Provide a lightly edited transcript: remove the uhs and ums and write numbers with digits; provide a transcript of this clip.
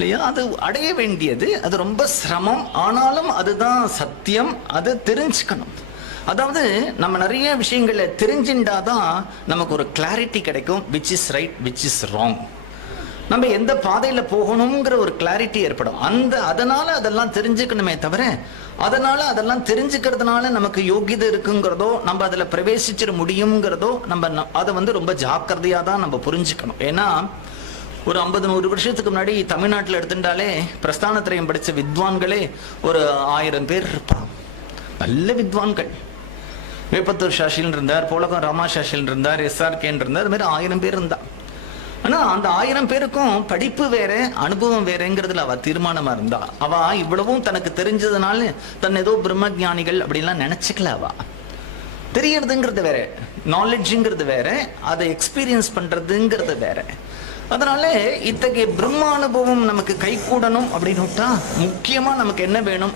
இல்லையா? அது அடைய வேண்டியது, அது ரொம்ப சிரமம். ஆனாலும் அதுதான் சத்தியம். அதை தெரிஞ்சுக்கணும். அதாவது நம்ம நிறைய விஷயங்களை தெரிஞ்சுட்டாதான் நமக்கு ஒரு கிளாரிட்டி கிடைக்கும். Which is right, which is wrong. நம்ம எந்த பாதையில போகணுங்கிற ஒரு கிளாரிட்டி ஏற்படும். அதனால அதெல்லாம் தெரிஞ்சுக்கணுமே தவிர, அதெல்லாம் தெரிஞ்சுக்கிறதுனால நமக்கு யோகியதை இருக்குங்கிறதோ, நம்ம அதுல பிரவேசிச்சிட முடியுங்கிறதோ, நம்ம அதை ரொம்ப ஜாக்கிரதையா தான் நம்ம புரிஞ்சுக்கணும். ஏன்னா ஒரு 50-100 வருஷத்துக்கு முன்னாடி தமிழ்நாட்டில் எடுத்துட்டாலே பிரஸ்தானத்திரயம் படிச்ச வித்வான்களே ஒரு 1000 பேர் இருப்பாங்க. நல்ல வித்வான்கள். வேப்பத்தூர் சாஷில் இருந்தார், போலகம் ராமா சாஷில் இருந்தார், SRK இருந்தார். அது மாதிரி 1000 பேர் இருந்தா. ஆனா அந்த 1000 பேருக்கும் படிப்பு வேற, அனுபவம் வேறங்கிறதுல அவ தீர்மானமா இருந்தா. அவ இவ்வளவும் தனக்கு தெரிஞ்சதுனால தன் ஏதோ பிரம்ம ஞானிகள் அப்படின்லாம் நினைச்சுக்கல. அவ தெரியறதுங்கிறது வேற, நாலேஜுங்கிறது வேற, அதை எக்ஸ்பீரியன்ஸ் பண்றதுங்கிறது வேற. அதனால இத்தகைய பிரம்ம அனுபவம் நமக்கு கை கூடணும் அப்படின்னு முக்கியமா நமக்கு என்ன வேணும்?